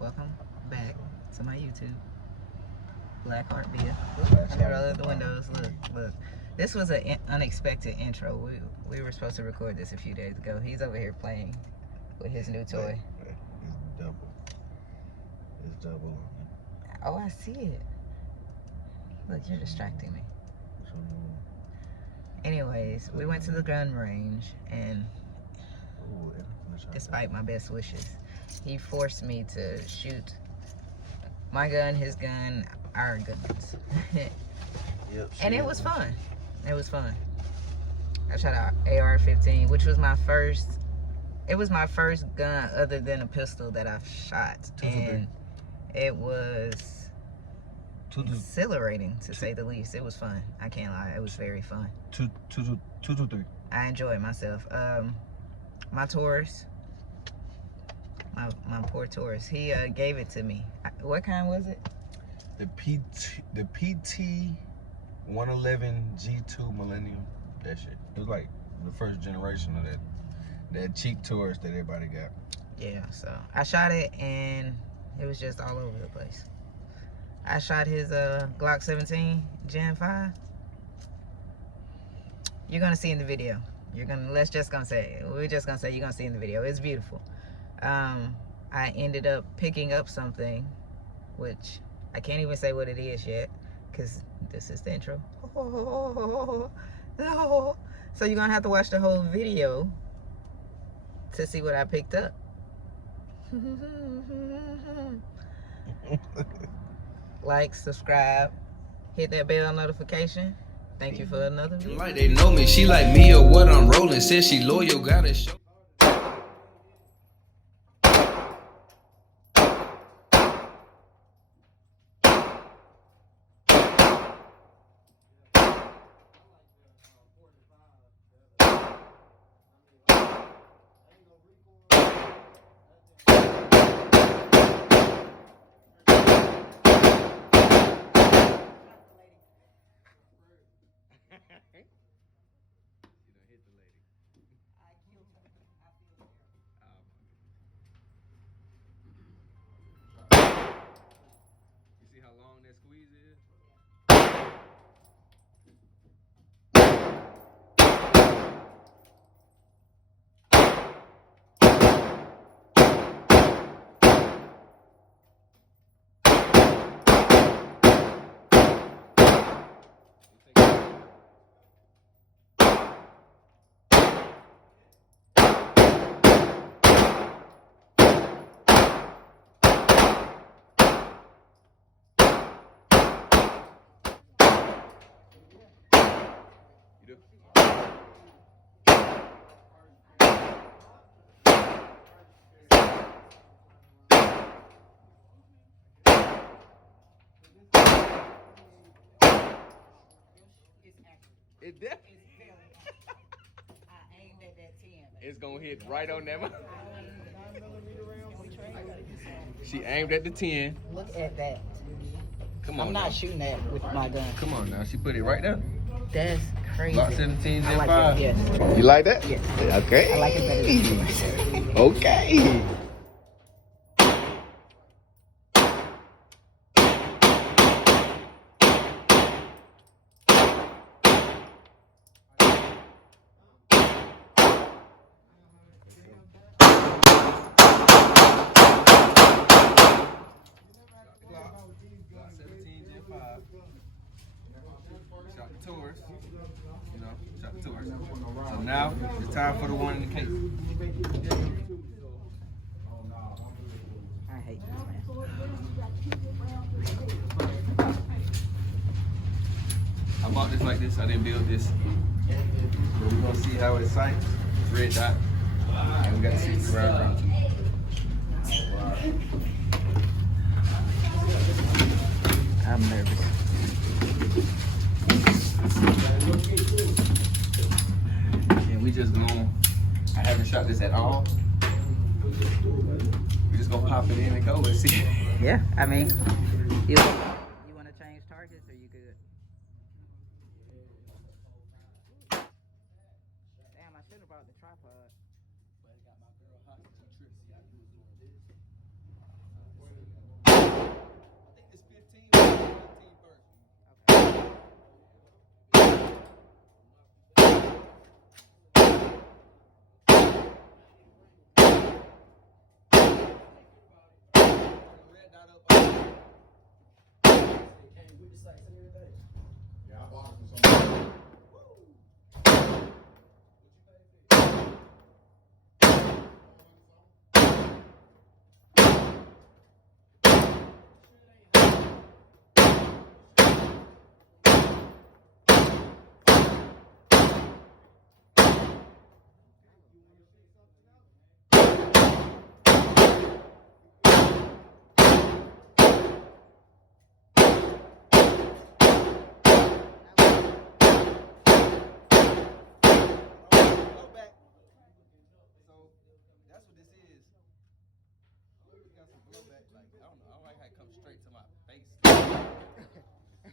Welcome back to my YouTube. Blackheartbiia. Let me roll up the windows. Look. This was an unexpected intro. We were supposed to record this a few days ago. He's over here playing with his new toy. It's double. It's double. Oh, I see it. Look, you're distracting me. Anyways, we went to the gun range, and despite my best wishes, he forced me to shoot my gun, his gun, our guns. Yep, and it was fun. It was fun. I shot an AR-15, which was my first. It was my first gun other than a pistol that I've shot, and it was exhilarating to say the least. It was fun. I can't lie. It was very fun. Two, three. I enjoyed myself. My Taurus, my poor Taurus. He gave it to me. What kind was it? The PT 111 G2 Millennium. That shit. It was like the first generation of that cheap Taurus that everybody got. Yeah. So I shot it, and it was just all over the place. I shot his Glock 17 Gen 5. You're gonna see in the video. We're just gonna say you're gonna see in the video. It's beautiful. I ended up picking up something, which I can't even say what it is yet, because this is the intro. No. So you're gonna have to watch the whole video to see what I picked up. Like, subscribe, hit that bell notification. Thank you for another video. Like they know me, she like me or what I'm rolling. Says she loyal, gotta show. It's definitely. I aimed at that 10. It's gonna hit right on that one. She aimed at the 10. Look at that. Come on. I'm not shooting that with my gun. Come on now. She put it right there. That's crazy. Glock 17 I Gen like 5. that, yes. You like that? Yes. Okay. I like it better than Okay. Shot the Taurus, shot the Taurus. So now it's time for the one in the case. I hate this, man. I bought this like this. I didn't build this. But we're gonna see how it sights. Red dot, and we got the 60 round too. I'm nervous. And we just going. I haven't shot this at all. We just gonna pop it in and go and see. Yeah, I mean, you want to change targets, or you good? Damn, I should have brought the tripod.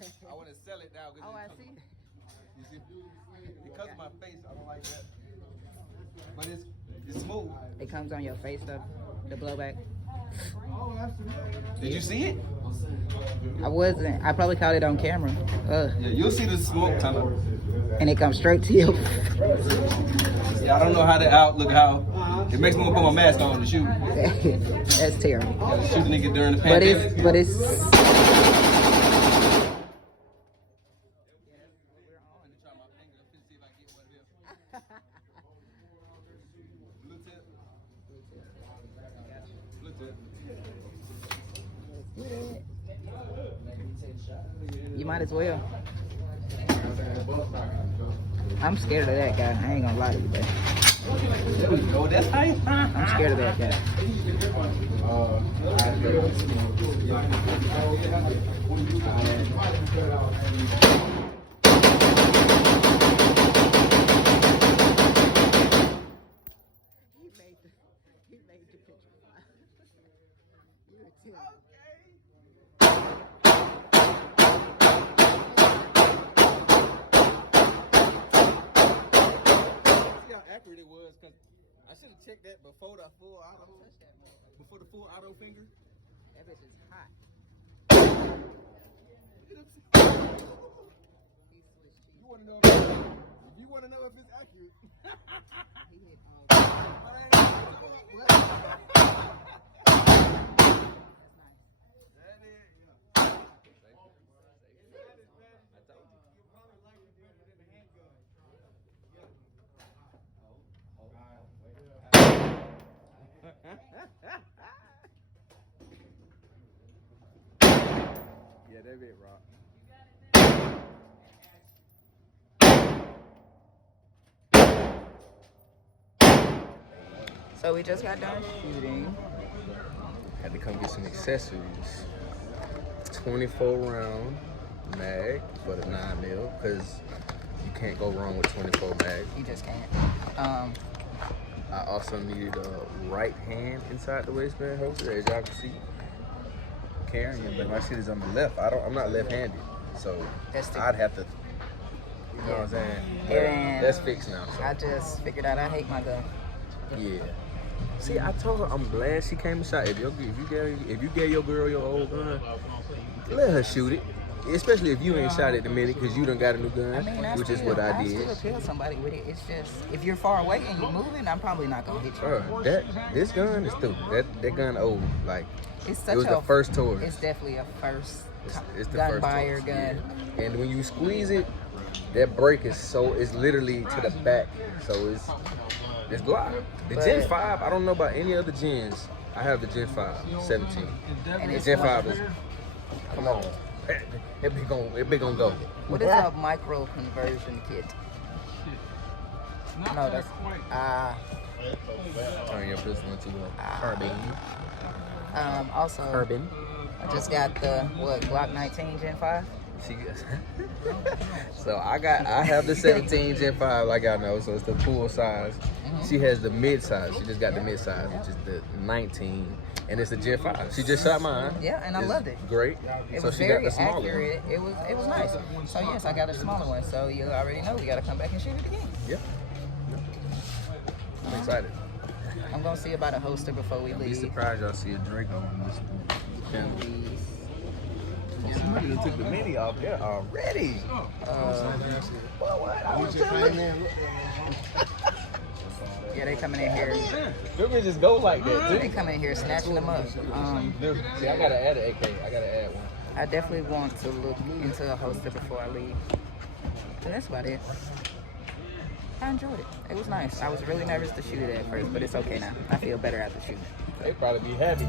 I want to sell it now. Oh, I see. You see? Because of my face, I don't like that. But it's smooth. It comes on your face though, the blowback. Did you see it? I wasn't. I probably caught it on camera. Yeah, you'll see the smoke tunnel. And it comes straight to you. Yeah, I don't know how the outlook, how it makes me want to put my mask on to shoot. That's terrible. Shoot the nigga during the But pandemic. it's. You might as well. I'm scared of that guy. I ain't gonna lie to you, but Oh, that's nice. I'm scared of that guy. He made the picture. Accurate it was, because I should have checked that before the full auto. Before the full auto finger. That bitch is hot. You want to know if it's accurate. He hit all. That is, yeah, that bit rock. So we just got done shooting. Had to come get some accessories. 24 round mag for the 9mm, because you can't go wrong with 24 mag. You just can't. I also needed a right hand inside the waistband holster, as y'all can see. Carrying it, but my shit is on the left. I'm not left-handed, so I'd have to. You know what I'm saying? But And that's fixed now. So. I just figured out I hate my gun. Yeah. See, I told her I'm glad she came and shot. If you gave your girl your old gun, let her shoot it. Especially if you ain't shot it the minute, because you done got a new gun, I mean, which is what I did. I still kill somebody with it. It's just, if you're far away and you're moving, I'm probably not gonna hit you. This gun is stupid. That gun old. Like, It's it was the first Taurus. It's definitely a first It's the gun first buyer Taurus, gun. yeah. And when you squeeze it, that brake is literally to the back. So it's Glock. The Gen 5, I don't know about any other gens. I have the Gen 5, 17. And the Gen 5 is, come on. It be gonna go. What is a micro conversion kit? No, that's turn your pistol into a carbine. Also, Carbine. I just got the Glock 19 Gen 5. So I have the 17 Gen 5, like I know, so it's the full size. She has the mid size. She just got the mid size, which is the 19, and it's the Gen 5. She just shot mine. Yeah, and I loved it. Great. It so was she very got the smaller accurate. It was nice. So yes, I got a smaller one. So you already know we gotta come back and shoot it again. Yep. I'm excited. I'm gonna see about a holster before we Be leave. surprised y'all see a Drake on this channel. Somebody took the mini off there already. What? I was telling them. Yeah, they coming in here. Them just go like that, They coming in here snatching them up. See, I gotta add an AK. I gotta add one. I definitely want to look into a holster before I leave. And that's about it. I enjoyed it. It was nice. I was really nervous to shoot it at first, but it's okay now. I feel better after shooting. They probably be happy.